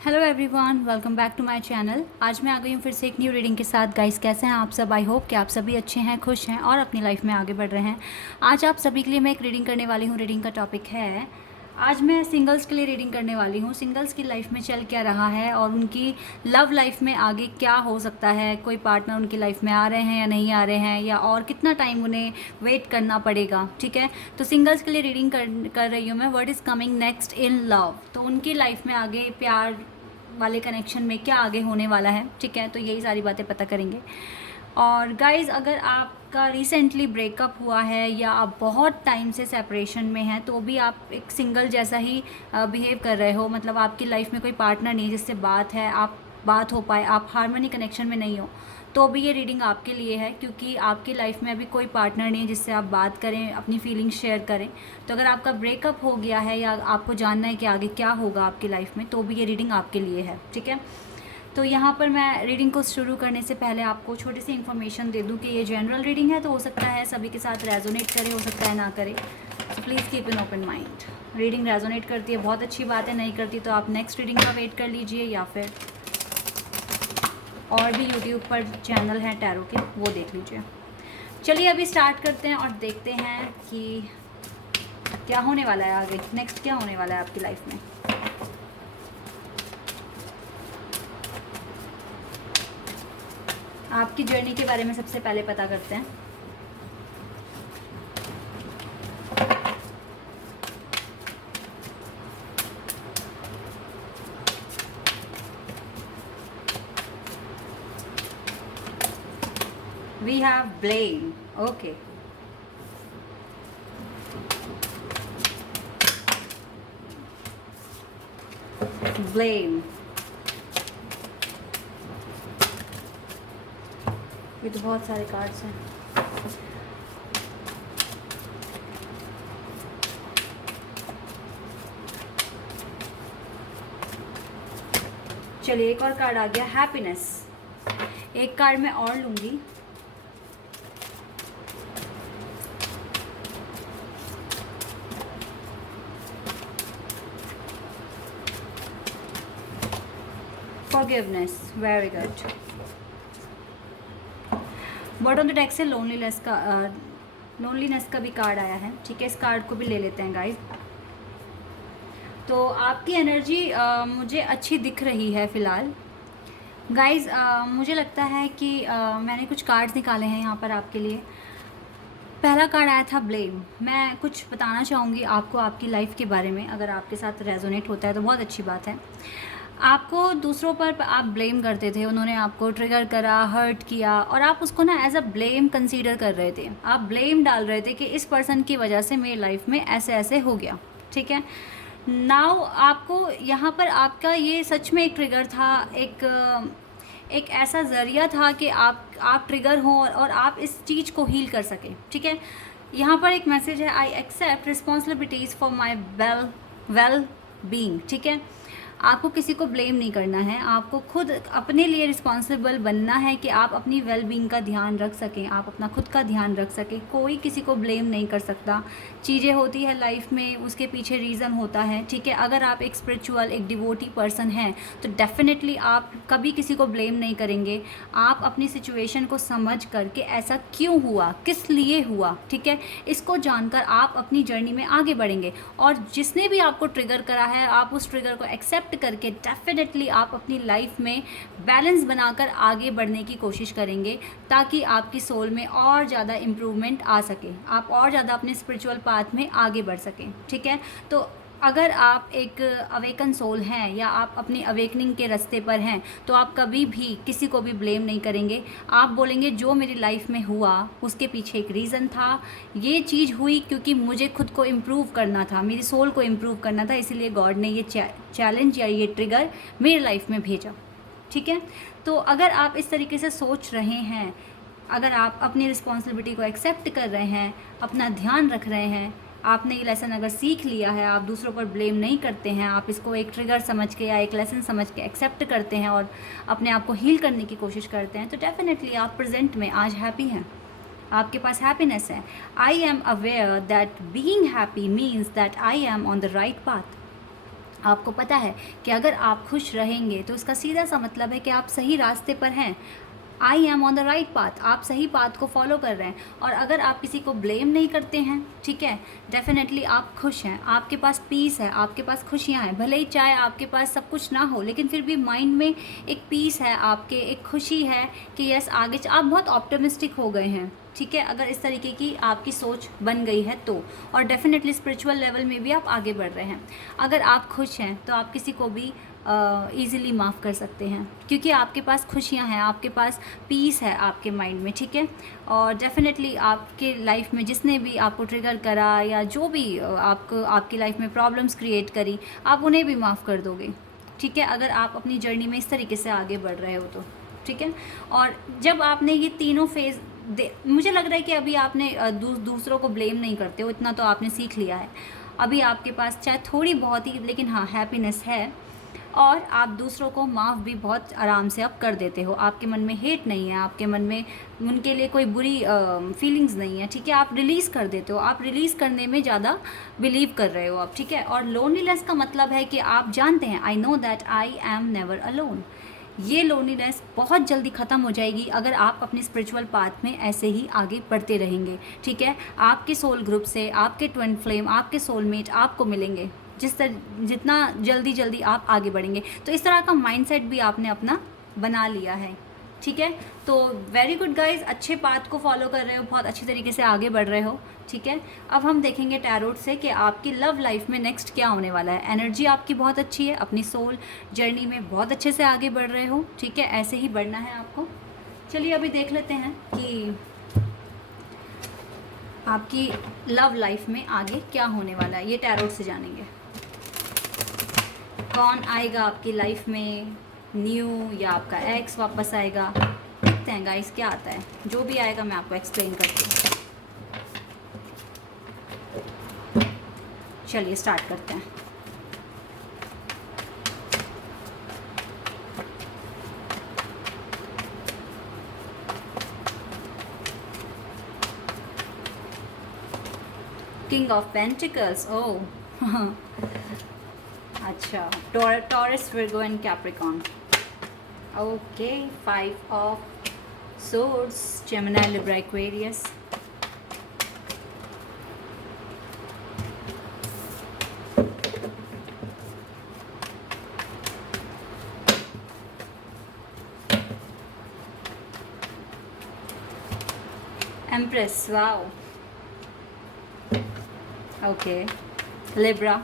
Hello everyone, welcome back to my channel. आज मैं आ गई हूँ फिर से एक न्यू रीडिंग के साथ। गाइस, कैसे हैं आप सब? आई होप कि आप सभी अच्छे हैं, खुश हैं और अपनी लाइफ में आगे बढ़ रहे हैं। आज आप सभी के लिए मैं एक रीडिंग करने वाली हूँ। रीडिंग का टॉपिक है, आज मैं सिंगल्स के लिए रीडिंग करने वाली हूँ। सिंगल्स की लाइफ में चल क्या रहा है और उनकी लव लाइफ में आगे क्या हो सकता है। कोई पार्टनर उनकी लाइफ में आ रहे हैं या नहीं आ रहे हैं, या और कितना टाइम उन्हें वेट करना पड़ेगा। ठीक है, तो सिंगल्स के लिए रीडिंग कर रही हूँ मैं। What is coming next in love, तो उनकी लाइफ में आगे प्यार वाले कनेक्शन में क्या आगे होने वाला है। ठीक है, तो यही सारी बातें पता करेंगे। और गाइज़, अगर आपका रिसेंटली ब्रेकअप हुआ है या आप बहुत टाइम से सेपरेशन में हैं, तो भी आप एक सिंगल जैसा ही बिहेव कर रहे हो, मतलब आपकी लाइफ में कोई पार्टनर नहीं जिससे बात हो पाए, आप हार्मनी कनेक्शन में नहीं हो, तो भी ये रीडिंग आपके लिए है। क्योंकि आपकी लाइफ में अभी कोई पार्टनर नहीं है जिससे आप बात करें, अपनी फीलिंग्स शेयर करें। तो अगर आपका ब्रेकअप हो गया है या आपको जानना है कि आगे क्या होगा आपकी लाइफ में, तो भी ये रीडिंग आपके लिए है। ठीक है, तो यहाँ पर मैं रीडिंग को शुरू करने से पहले आपको छोटी सी इन्फॉर्मेशन दे दूँ कि ये जनरल रीडिंग है, तो हो सकता है सभी के साथ रेजोनेट करे, हो सकता है ना करे। तो please keep an open mind. Reading resonate करती है बहुत अच्छी बात है, नहीं करती तो आप नेक्स्ट रीडिंग का वेट कर लीजिए, या फिर और भी यूट्यूब पर चैनल हैं टैरो के, वो देख लीजिए। चलिए अभी स्टार्ट करते हैं और देखते हैं कि क्या होने वाला है आगे, नेक्स्ट क्या होने वाला है आपकी लाइफ में। आपकी जर्नी के बारे में सबसे पहले पता करते हैं। We have blame. Okay. Blame. ये तो बहुत सारे कार्ड्स हैं। चलिए, एक और कार्ड आ गया, हैप्पीनेस। एक कार्ड मैं और लूंगी। Forgiveness, very good. Bottom of the deck से लोनलीनेस का भी कार्ड आया है। ठीक है, इस कार्ड को भी ले लेते हैं गाइस। तो आपकी एनर्जी मुझे अच्छी दिख रही है फ़िलहाल गाइस। मुझे लगता है कि मैंने कुछ कार्ड्स निकाले हैं यहाँ पर आपके लिए। पहला कार्ड आया था ब्लेम। मैं कुछ बताना चाहूँगी आपको आपकी लाइफ के बारे में। अगर आपके साथ रेजोनेट होता है तो बहुत अच्छी बात है। आपको दूसरों पर आप ब्लेम करते थे, उन्होंने आपको ट्रिगर करा, हर्ट किया, और आप उसको ना एज अ ब्लेम कंसीडर कर रहे थे। आप ब्लेम डाल रहे थे कि इस पर्सन की वजह से मेरी लाइफ में ऐसे ऐसे हो गया। ठीक है, नाउ आपको यहाँ पर आपका ये सच में एक ट्रिगर था, एक ऐसा ज़रिया था कि आप ट्रिगर हों और आप इस चीज़ को हील कर सकें। ठीक है, यहाँ पर एक मैसेज है, I accept responsibilities for my well being. ठीक है, आपको किसी को ब्लेम नहीं करना है, आपको खुद अपने लिए रिस्पॉन्सिबल बनना है कि आप अपनी वेल बीइंग का ध्यान रख सकें, आप अपना खुद का ध्यान रख सकें। कोई किसी को ब्लेम नहीं कर सकता। चीज़ें होती है लाइफ में, उसके पीछे रीज़न होता है। ठीक है, अगर आप एक स्पिरिचुअल, एक डिवोटी पर्सन हैं, तो डेफिनेटली आप कभी किसी को ब्लेम नहीं करेंगे। आप अपनी सिचुएशन को समझ करके ऐसा क्यों हुआ, किस लिए हुआ, ठीक है, इसको जानकर आप अपनी जर्नी में आगे बढ़ेंगे। और जिसने भी आपको ट्रिगर करा है, आप उस ट्रिगर को एक्सेप्ट करके डेफिनेटली आप अपनी लाइफ में बैलेंस बनाकर आगे बढ़ने की कोशिश करेंगे, ताकि आपकी सोल में और ज़्यादा इम्प्रूवमेंट आ सके, आप और ज़्यादा अपने स्पिरिचुअल पाथ में आगे बढ़ सकें। ठीक है, तो अगर आप एक अवेकन सोल हैं या आप अपनी अवेकनिंग के रास्ते पर हैं, तो आप कभी भी किसी को भी ब्लेम नहीं करेंगे। आप बोलेंगे जो मेरी लाइफ में हुआ उसके पीछे एक रीज़न था, ये चीज़ हुई क्योंकि मुझे खुद को इम्प्रूव करना था, मेरी सोल को इम्प्रूव करना था, इसीलिए गॉड ने ये चैलेंज या ये ट्रिगर मेरी लाइफ में भेजा। ठीक है, तो अगर आप इस तरीके से सोच रहे हैं, अगर आप अपनी रिस्पॉन्सिबिलिटी को एक्सेप्ट कर रहे हैं, अपना ध्यान रख रहे हैं, आपने ये लेसन अगर सीख लिया है, आप दूसरों पर ब्लेम नहीं करते हैं, आप इसको एक ट्रिगर समझ के या एक लेसन समझ के एक्सेप्ट करते हैं और अपने आप को हील करने की कोशिश करते हैं, तो डेफिनेटली आप प्रेजेंट में आज हैप्पी हैं, आपके पास हैप्पीनेस है। I am aware that being happy means that I am on the right path. आपको पता है कि अगर आप खुश रहेंगे तो उसका सीधा सा मतलब है कि आप सही रास्ते पर हैं। I am on the right path, आप सही पाथ को फॉलो कर रहे हैं। और अगर आप किसी को ब्लेम नहीं करते हैं, ठीक है, डेफिनेटली आप खुश हैं, आपके पास पीस है, आपके पास खुशियाँ हैं। भले ही चाहे आपके पास सब कुछ ना हो, लेकिन फिर भी माइंड में एक पीस है आपके, एक खुशी है कि यस आगे आप बहुत ऑप्टिमिस्टिक हो गए हैं, ठीक है, अगर इस तरीके की आपकी सोच बन गई है तो। और डेफिनेटली स्पिरिचुअल लेवल में भी आप आगे बढ़ रहे हैं। अगर आप खुश हैं तो आप किसी को भी ईज़िली माफ़ कर सकते हैं, क्योंकि आपके पास खुशियाँ हैं, आपके पास पीस है आपके माइंड में, ठीक है। और डेफिनेटली आपके लाइफ में जिसने भी आपको ट्रिगर करा या जो भी आपको आपकी लाइफ में प्रॉब्लम्स क्रिएट करी, आप उन्हें भी माफ़ कर दोगे, ठीक है, अगर आप अपनी जर्नी में इस तरीके से आगे बढ़ रहे हो तो, ठीक है। और जब आपने ये तीनों फेज़ मुझे लग रहा है कि अभी आपने दूसरों को ब्लेम नहीं करते हो, इतना तो आपने सीख लिया है। अभी आपके पास चाहे थोड़ी बहुत ही, लेकिन हाँ हैप्पीनेस है। और आप दूसरों को माफ़ भी बहुत आराम से आप कर देते हो, आपके मन में हेट नहीं है, आपके मन में उनके लिए कोई बुरी फीलिंग्स नहीं है, ठीक है, आप रिलीज़ कर देते हो, आप रिलीज़ करने में ज़्यादा बिलीव कर रहे हो आप, ठीक है। और लोनलीनेस का मतलब है कि आप जानते हैं, I know that I am never alone. ये लोनलीनेस बहुत जल्दी ख़त्म हो जाएगी अगर आप अपने स्पिरिचुअल पाथ में ऐसे ही आगे बढ़ते रहेंगे, ठीक है। आपके सोल ग्रुप से आपके ट्विन फ्लेम, आपके सोलमेट आपको मिलेंगे जितना जल्दी आप आगे बढ़ेंगे। तो इस तरह का माइंडसेट भी आपने अपना बना लिया है, ठीक है। तो वेरी गुड गाइज, अच्छे पाथ को फॉलो कर रहे हो, बहुत अच्छी तरीके से आगे बढ़ रहे हो, ठीक है। अब हम देखेंगे टैरोट से कि आपकी लव लाइफ में नेक्स्ट क्या होने वाला है। एनर्जी आपकी बहुत अच्छी है, अपनी सोल जर्नी में बहुत अच्छे से आगे बढ़ रहे हो, ठीक है, ऐसे ही बढ़ना है आपको। चलिए अभी देख लेते हैं कि आपकी लव लाइफ में आगे क्या होने वाला है, ये टैरोट से जानेंगे। कौन आएगा आपकी लाइफ में न्यू, या आपका एक्स वापस आएगा, देखते हैं गाइस क्या आता है। जो भी आएगा मैं आपको एक्सप्लेन करती हूँ। चलिए स्टार्ट करते हैं। किंग ऑफ पेंटिकल्स, ओह अच्छा, taurus, Virgo and Capricorn. Okay, 5 of swords, Gemini, Libra, Aquarius. Empress, wow, okay, Libra,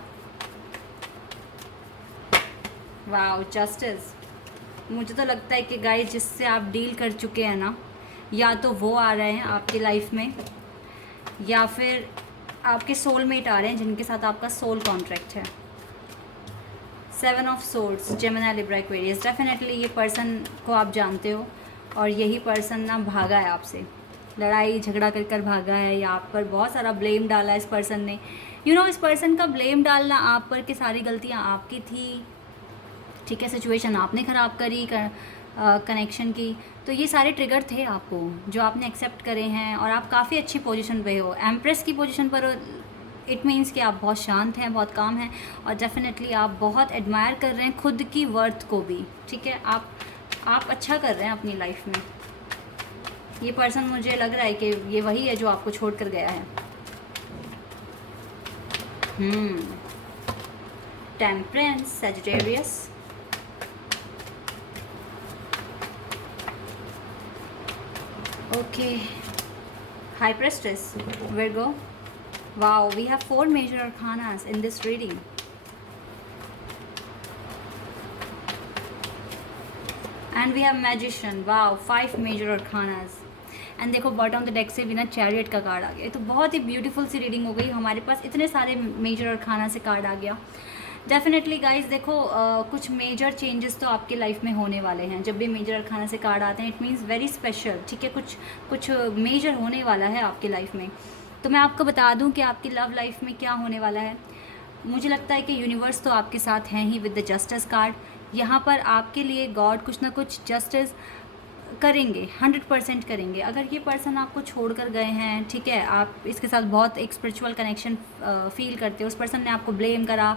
wow, justice. मुझे तो लगता है कि गाइस जिससे आप डील कर चुके हैं ना, या तो वो आ रहे हैं आपकी लाइफ में, या फिर आपके सोलमेट आ रहे हैं जिनके साथ आपका सोल कॉन्ट्रैक्ट है। 7 of swords, Gemini, Libra, Aquarius. Definitely ये पर्सन को आप जानते हो, और यही पर्सन ना भागा है आपसे, लड़ाई झगड़ा कर कर भागा है, या आप पर बहुत सारा ब्लेम डाला है इस पर्सन ने। इस पर्सन का ब्लेम डालना आप पर कि सारी गलतियाँ आपकी थी, ठीक है, सिचुएशन आपने ख़राब करी कनेक्शन की, तो ये सारे ट्रिगर थे आपको जो आपने एक्सेप्ट करे हैं, और आप काफ़ी अच्छी पोजीशन पे हो, एम्प्रेस की पोजीशन पर हो। इट मीन्स कि आप बहुत शांत हैं, बहुत काम हैं, और डेफिनेटली आप बहुत एडमायर कर रहे हैं खुद की वर्थ को भी, ठीक है, आप अच्छा कर रहे हैं अपनी लाइफ में। ये पर्सन मुझे लग रहा है कि ये वही है जो आपको छोड़ कर गया है। Temperance, Sagittarius, okay, High Priestess, Virgo. Wow, we have 4 major arcanas in this reading. And we have Magician. Wow, 5 major arcanas. And देखो बॉटम ऑफ द डेक से भी ना चैरियट का कार्ड आ गया। तो बहुत ही ब्यूटीफुल सी रीडिंग हो गई, हमारे पास इतने सारे मेजर अरखाना से कार्ड आ गया। डेफिनेटली गाइस देखो कुछ मेजर चेंजेस तो आपके लाइफ में होने वाले हैं। जब भी मेजर अरखाना से कार्ड आते हैं इट मीन्स वेरी स्पेशल, ठीक है, कुछ मेजर होने वाला है आपकी लाइफ में। तो मैं आपको बता दूं कि आपकी लव लाइफ में क्या होने वाला है। मुझे लगता है कि यूनिवर्स तो आपके साथ हैं ही विद द जस्टिस कार्ड। यहाँ पर आपके लिए गॉड कुछ ना कुछ जस्टिस करेंगे, 100% करेंगे। अगर ये पर्सन आपको छोड़कर गए हैं, ठीक है, आप इसके साथ बहुत एक स्पिरिचुअल कनेक्शन फील करते हो, उस पर्सन ने आपको ब्लेम करा,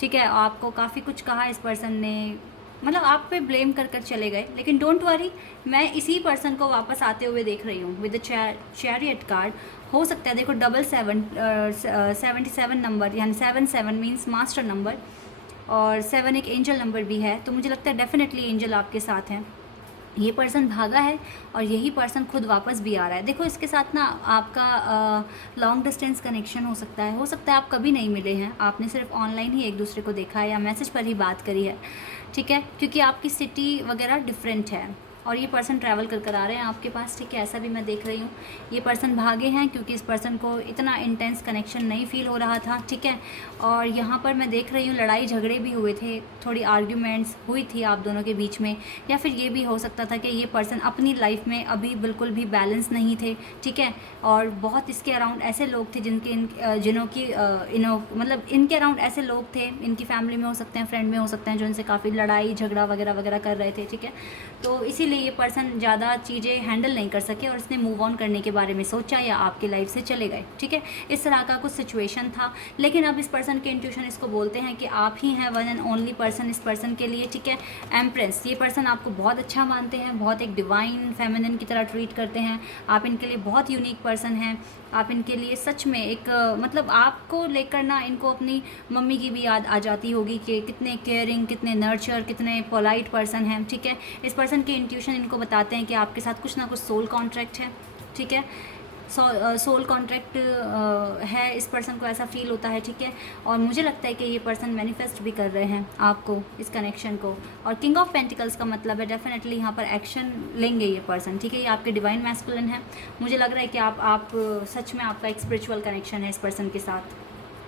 ठीक है, आपको काफ़ी कुछ कहा इस पर्सन ने, मतलब आप पे ब्लेम कर कर चले गए, लेकिन डोंट वरी, मैं इसी पर्सन को वापस आते हुए देख रही हूँ विद द चैरियट कार्ड। हो सकता है देखो 77 नंबर, यानी 77 मीन्स मास्टर नंबर, और 7 एक एंजल नंबर भी है, तो मुझे लगता है डेफिनेटली एंजल आपके साथ हैं। ये पर्सन भागा है और यही पर्सन खुद वापस भी आ रहा है। देखो इसके साथ ना आपका लॉन्ग डिस्टेंस कनेक्शन हो सकता है आप कभी नहीं मिले हैं, आपने सिर्फ ऑनलाइन ही एक दूसरे को देखा है या मैसेज पर ही बात करी है, ठीक है, क्योंकि आपकी सिटी वगैरह डिफरेंट है और ये पर्सन ट्रैवल कर आ रहे हैं आपके पास, ठीक है, ऐसा भी मैं देख रही हूँ। ये पर्सन भागे हैं क्योंकि इस पर्सन को इतना इंटेंस कनेक्शन नहीं फील हो रहा था, ठीक है, और यहाँ पर मैं देख रही हूँ लड़ाई झगड़े भी हुए थे, थोड़ी आर्ग्यूमेंट्स हुई थी आप दोनों के बीच में, या फिर ये भी हो सकता था कि ये पर्सन अपनी लाइफ में अभी बिल्कुल भी बैलेंस नहीं थे, ठीक है, और बहुत इसके अराउंड ऐसे लोग थे मतलब इनके अराउंड ऐसे लोग थे, इनकी फैमिली में हो सकते हैं, फ्रेंड में हो सकते हैं, जो इनसे काफ़ी लड़ाई झगड़ा वगैरह वगैरह कर रहे थे, ठीक है, तो इसीलिए ये पर्सन ज़्यादा चीज़ें हैंडल नहीं कर सके और इसने मूव ऑन करने के बारे में सोचा या आपकी लाइफ से चले गए, ठीक है, इस तरह का कुछ सिचुएशन था। लेकिन अब इस पर्सन के इंट्यूशन इसको बोलते हैं कि आप ही हैं वन एंड ओनली पर्सन इस पर्सन के लिए, ठीक है। एम्प्रेस, ये पर्सन आपको बहुत अच्छा मानते हैं, बहुत एक डिवाइन फेमिनिन की तरह ट्रीट करते हैं, आप इनके लिए बहुत यूनिक पर्सन हैं, आप इनके लिए सच में एक मतलब आपको लेकर ना इनको अपनी मम्मी की भी याद आ जाती होगी कि कितने केयरिंग, कितने नर्चर, कितने पोलाइट पर्सन हैं, ठीक है। इस पर्सन के इंट्यूशन इनको बताते हैं कि आपके साथ कुछ ना कुछ सोल कॉन्ट्रैक्ट है, ठीक है, सोल कॉन्ट्रैक्ट है, इस पर्सन को ऐसा फील होता है, ठीक है, और मुझे लगता है कि ये पर्सन मैनिफेस्ट भी कर रहे हैं आपको, इस कनेक्शन को, और किंग ऑफ पेंटिकल्स का मतलब है डेफिनेटली यहाँ पर एक्शन लेंगे ये पर्सन, ठीक है, ये आपके डिवाइन मैस्कुलिन है, मुझे लग रहा है कि आप सच में आपका एक स्पिरिचुअल कनेक्शन है इस पर्सन के साथ,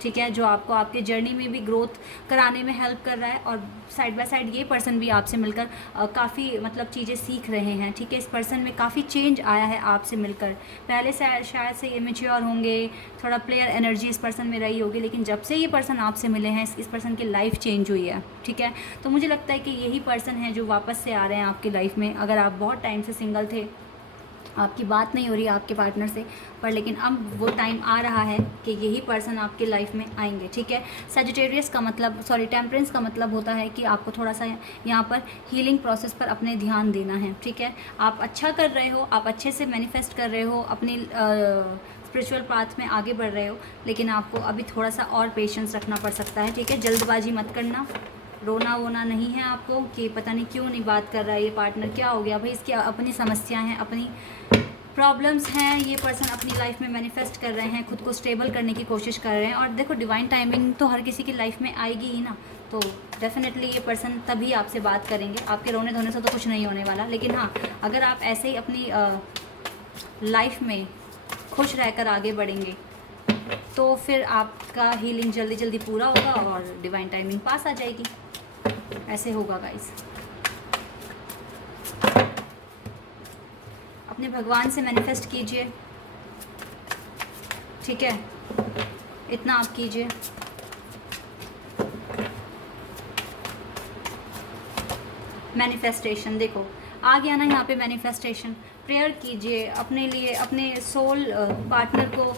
ठीक है, जो आपको आपके जर्नी में भी ग्रोथ कराने में हेल्प कर रहा है, और साइड बाय साइड ये पर्सन भी आपसे मिलकर काफ़ी मतलब चीज़ें सीख रहे हैं, ठीक है, इस पर्सन में काफ़ी चेंज आया है आपसे मिलकर। पहले से शायद से ये मैच्योर होंगे, थोड़ा प्लेयर एनर्जी इस पर्सन में रही होगी, लेकिन जब से ये पर्सन आपसे मिले हैं इस पर्सन की लाइफ चेंज हुई है, ठीक है, तो मुझे लगता है कि यही पर्सन है जो वापस से आ रहे हैं आपकी लाइफ में। अगर आप बहुत टाइम से सिंगल थे, आपकी बात नहीं हो रही आपके पार्टनर से, पर लेकिन अब वो टाइम आ रहा है कि यही पर्सन आपके लाइफ में आएंगे, ठीक है। सेजिटेरियस का मतलब टेम्परेंस का मतलब होता है कि आपको थोड़ा सा यहाँ पर हीलिंग प्रोसेस पर अपने ध्यान देना है, ठीक है। आप अच्छा कर रहे हो, आप अच्छे से मैनिफेस्ट कर रहे हो, अपनी स्पिरिचुअल पाथ में आगे बढ़ रहे हो, लेकिन आपको अभी थोड़ा सा और पेशेंस रखना पड़ सकता है, ठीक है। जल्दबाजी मत करना, रोना वोना नहीं है आपको कि पता नहीं क्यों नहीं बात कर रहा है ये पार्टनर, क्या हो गया भाई, इसकी अपनी समस्या हैं, अपनी प्रॉब्लम्स हैं, ये पर्सन अपनी लाइफ में मैनिफेस्ट कर रहे हैं, खुद को स्टेबल करने की कोशिश कर रहे हैं, और देखो डिवाइन टाइमिंग तो हर किसी की लाइफ में आएगी ही ना, तो डेफिनेटली ये पर्सन तभी आपसे बात करेंगे, आपके रोने धोने से तो कुछ नहीं होने वाला, लेकिन हाँ, अगर आप ऐसे ही अपनी लाइफ में खुश रहकर आगे बढ़ेंगे तो फिर आपका हीलिंग जल्दी जल्दी पूरा होगा और डिवाइन टाइमिंग पास आ जाएगी, ऐसे होगा गाइस। अपने भगवान से मैनिफेस्ट कीजिए, ठीक है, इतना आप कीजिए। मैनिफेस्टेशन देखो आ गया ना यहाँ पे, मैनिफेस्टेशन प्रेयर कीजिए अपने लिए, अपने सोल पार्टनर को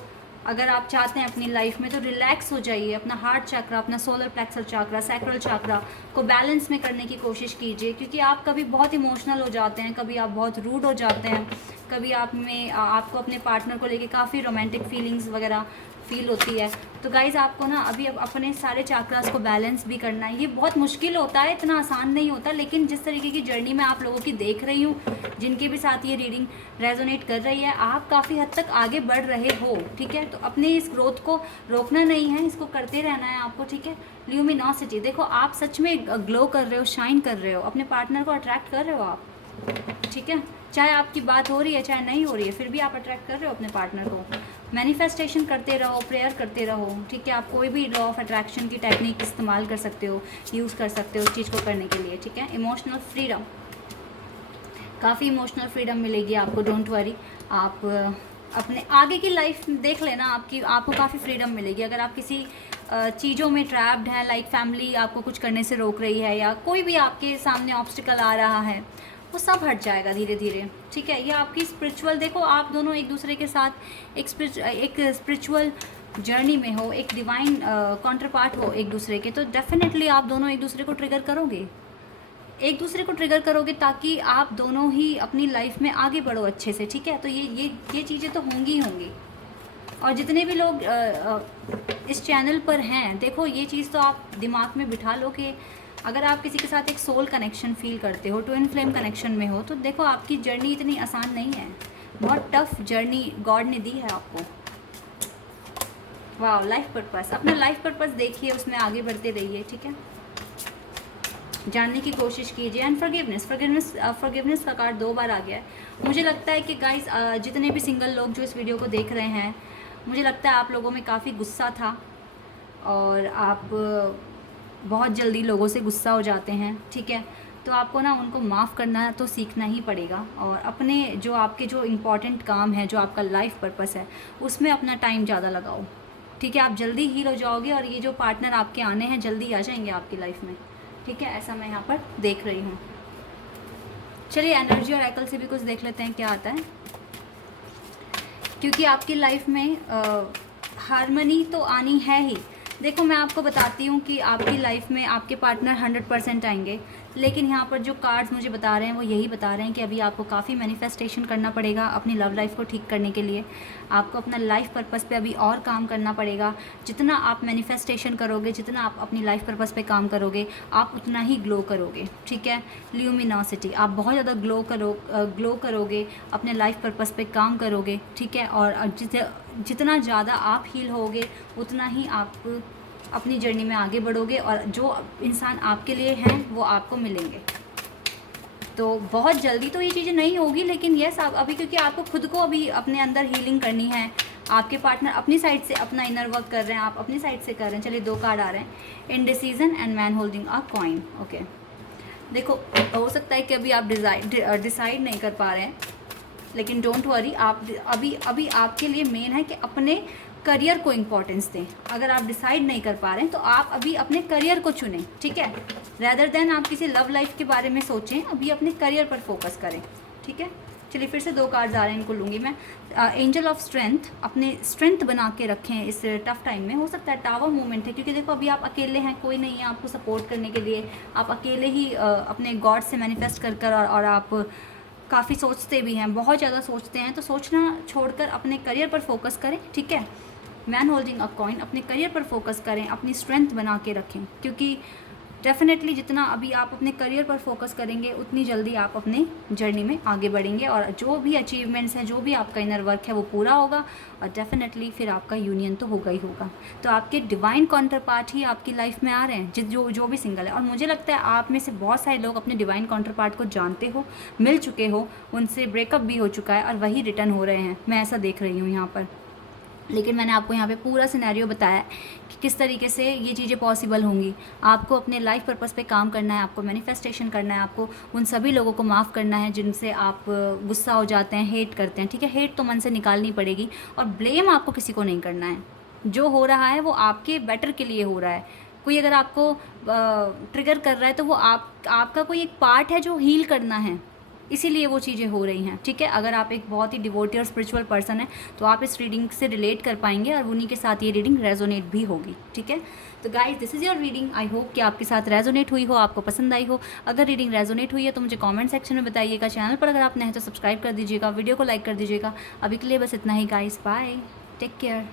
अगर आप चाहते हैं अपनी लाइफ में, तो रिलैक्स हो जाइए, अपना हार्ट चक्रा, अपना सोलर प्लेक्सर चक्रा, सैक्रल चक्रा को बैलेंस में करने की कोशिश कीजिए, क्योंकि आप कभी बहुत इमोशनल हो जाते हैं, कभी आप बहुत रूड हो जाते हैं, कभी आपको अपने पार्टनर को लेके काफ़ी रोमांटिक फीलिंग्स वगैरह फील होती है, तो गाइज़ आपको ना अभी अब अपने सारे चक्रास को बैलेंस भी करना है। ये बहुत मुश्किल होता है, इतना आसान नहीं होता, लेकिन जिस तरीके की जर्नी मैं आप लोगों की देख रही हूँ, जिनके भी साथ ये रीडिंग रेजोनेट कर रही है, आप काफ़ी हद तक आगे बढ़ रहे हो, ठीक है। तो अपने इस ग्रोथ को रोकना नहीं है, इसको करते रहना है आपको, ठीक है। ल्यूमिनोसिटी देखो, आप सच में ग्लो कर रहे हो, शाइन कर रहे हो, अपने पार्टनर को अट्रैक्ट कर रहे हो आप, ठीक है, चाहे आपकी बात हो रही है चाहे नहीं हो रही है, फिर भी आप अट्रैक्ट कर रहे हो अपने पार्टनर को। मैनिफेस्टेशन करते रहो, प्रेयर करते रहो, ठीक है। आप कोई भी लॉ ऑफ अट्रैक्शन की टेक्निक इस्तेमाल कर सकते हो, यूज़ कर सकते हो उस चीज़ को करने के लिए, ठीक है। इमोशनल फ्रीडम, काफ़ी इमोशनल फ्रीडम मिलेगी आपको, डोंट वरी। आप अपने आगे की लाइफ देख लेना, आपको काफ़ी फ्रीडम मिलेगी। अगर आप किसी चीज़ों में ट्रैप्ड हैं, लाइक फैमिली आपको कुछ करने से रोक रही है, या कोई भी आपके सामने ऑब्स्टिकल आ रहा है, वो सब हट जाएगा धीरे धीरे, ठीक है। ये आपकी स्पिरिचुअल, देखो आप दोनों एक दूसरे के साथ एक स्पिरिचुअल जर्नी में हो, एक डिवाइन काउंटर पार्ट हो एक दूसरे के, तो डेफिनेटली आप दोनों एक दूसरे को ट्रिगर करोगे, एक दूसरे को ट्रिगर करोगे ताकि आप दोनों ही अपनी लाइफ में आगे बढ़ो अच्छे से, ठीक है। तो ये चीज़ें तो होंगी ही होंगी। और जितने भी लोग इस चैनल पर हैं, देखो ये चीज़ तो आप दिमाग में बिठा लो कि अगर आप किसी के साथ एक सोल कनेक्शन फील करते हो, ट्विन फ्लेम कनेक्शन में हो, तो देखो आपकी जर्नी इतनी आसान नहीं है, बहुत टफ जर्नी गॉड ने दी है आपको। वाह, लाइफ पर्पस, अपना लाइफ पर्पस देखिए, उसमें आगे बढ़ते रहिए, ठीक है। जानने की कोशिश कीजिए। एंड फॉरगिवनेस का कार्ड 2 बार आ गया है। मुझे लगता है कि गाइस जितने भी सिंगल लोग जो इस वीडियो को देख रहे हैं, मुझे लगता है आप लोगों में काफ़ी गुस्सा था और आप बहुत जल्दी लोगों से गुस्सा हो जाते हैं, ठीक है। तो आपको ना उनको माफ़ करना तो सीखना ही पड़ेगा, और अपने जो आपके जो इम्पॉर्टेंट काम है, जो आपका लाइफ पर्पस है, उसमें अपना टाइम ज़्यादा लगाओ, ठीक है। आप जल्दी हील हो जाओगे और ये जो पार्टनर आपके आने हैं जल्दी आ जाएंगे आपकी लाइफ में, ठीक है। ऐसा मैं यहाँ पर देख रही हूँ। चलिए एनर्जी और एकल से भी कुछ देख लेते हैं क्या आता है, क्योंकि आपकी लाइफ में हारमनी तो आनी है ही। देखो मैं आपको बताती हूँ कि आपकी लाइफ में आपके पार्टनर 100% आएंगे, लेकिन यहाँ पर जो कार्ड्स मुझे बता रहे हैं वो यही बता रहे हैं कि अभी आपको काफ़ी मैनिफेस्टेशन करना पड़ेगा अपनी लव लाइफ को ठीक करने के लिए। आपको अपना लाइफ पर्पस पे अभी और काम करना पड़ेगा। जितना आप मैनिफेस्टेशन करोगे, जितना आप अपनी लाइफ पर्पस पे काम करोगे, आप उतना ही ग्लो करोगे, ठीक है। ल्यूमिनोसिटी, आप बहुत ज़्यादा ग्लो करोगे, अपने लाइफ पर्पस पे काम करोगे, ठीक है। और जितना ज़्यादा आप हील होगे उतना ही आप अपनी जर्नी में आगे बढ़ोगे, और जो इंसान आपके लिए हैं वो आपको मिलेंगे। तो बहुत जल्दी तो ये चीज़ें नहीं होगी, लेकिन यस आप अभी, क्योंकि आपको खुद को अभी अपने अंदर हीलिंग करनी है। आपके पार्टनर अपनी साइड से अपना इनर वर्क कर रहे हैं, आप अपनी साइड से कर रहे हैं। चलिए 2 कार्ड आ रहे हैं, indecision and man holding a coin. Okay, देखो हो सकता है कि अभी आप डिसाइड नहीं कर पा रहे हैं, लेकिन डोंट वरी, आप अभी आपके लिए मेन है कि अपने करियर को इम्पोर्टेंस दें। अगर आप डिसाइड नहीं कर पा रहे हैं तो आप अभी अपने करियर को चुनें, ठीक है। रैदर देन आप किसी लव लाइफ के बारे में सोचें, अभी अपने करियर पर फोकस करें, ठीक है। चलिए फिर से 2 कार्ड्स आ रहे हैं, इनको लूँगी मैं। एंजल ऑफ स्ट्रेंथ, अपने स्ट्रेंथ बना के रखें इस टफ टाइम में। हो सकता है टावर मूवमेंट है, क्योंकि देखो अभी आप अकेले हैं, कोई नहीं है आपको सपोर्ट करने के लिए। आप अकेले ही अपने गॉड से मैनिफेस्ट कर और आप काफ़ी सोचते भी हैं, बहुत ज़्यादा सोचते हैं। तो सोचना छोड़कर अपने करियर पर फोकस करें, ठीक है। मैन होल्डिंग अ कॉइन, अपने करियर पर फोकस करें, अपनी स्ट्रेंथ बना के रखें, क्योंकि डेफिनेटली जितना अभी आप अपने करियर पर फोकस करेंगे उतनी जल्दी आप अपने जर्नी में आगे बढ़ेंगे, और जो भी अचीवमेंट्स हैं, जो भी आपका इनर वर्क है वो पूरा होगा, और डेफिनेटली फिर आपका यूनियन तो होगा ही होगा। तो आपके डिवाइन काउंटर पार्ट ही आपकी लाइफ में आ रहे हैं, जो भी सिंगल है। और मुझे लगता है आप में से बहुत सारे लोग अपने डिवाइन काउंटर पार्ट को जानते हो, मिल चुके हो, उनसे ब्रेकअप भी हो चुका है और वही रिटर्न हो रहे हैं, मैं ऐसा देख रही हूँ यहाँ पर। लेकिन मैंने आपको यहाँ पे पूरा सिनेरियो बताया कि किस तरीके से ये चीज़ें पॉसिबल होंगी। आपको अपने लाइफ पर्पस पे काम करना है, आपको मैनिफेस्टेशन करना है, आपको उन सभी लोगों को माफ़ करना है जिनसे आप गुस्सा हो जाते हैं, हेट करते हैं, ठीक है। हेट तो मन से निकालनी पड़ेगी, और ब्लेम आपको किसी को नहीं करना है। जो हो रहा है वो आपके बेटर के लिए हो रहा है। कोई अगर आपको ट्रिगर कर रहा है तो वो आपका कोई एक पार्ट है जो हील करना है, इसीलिए वो चीज़ें हो रही हैं, ठीक है। अगर आप एक बहुत ही डिवोटी और स्पिरिचुअल पर्सन है तो आप इस रीडिंग से रिलेट कर पाएंगे, और उन्हीं के साथ ये रीडिंग रेजोनेट भी होगी, ठीक है। तो guys this is your reading, I hope कि आपके साथ रेजोनेट हुई हो, आपको पसंद आई हो। अगर रीडिंग रेजोनेट हुई है तो मुझे कमेंट सेक्शन में बताइएगा। चैनल पर अगर आप नए हैं तो सब्सक्राइब कर दीजिएगा, वीडियो को लाइक कर दीजिएगा। अभी के लिए बस इतना ही गाइस, बाय, टेक केयर।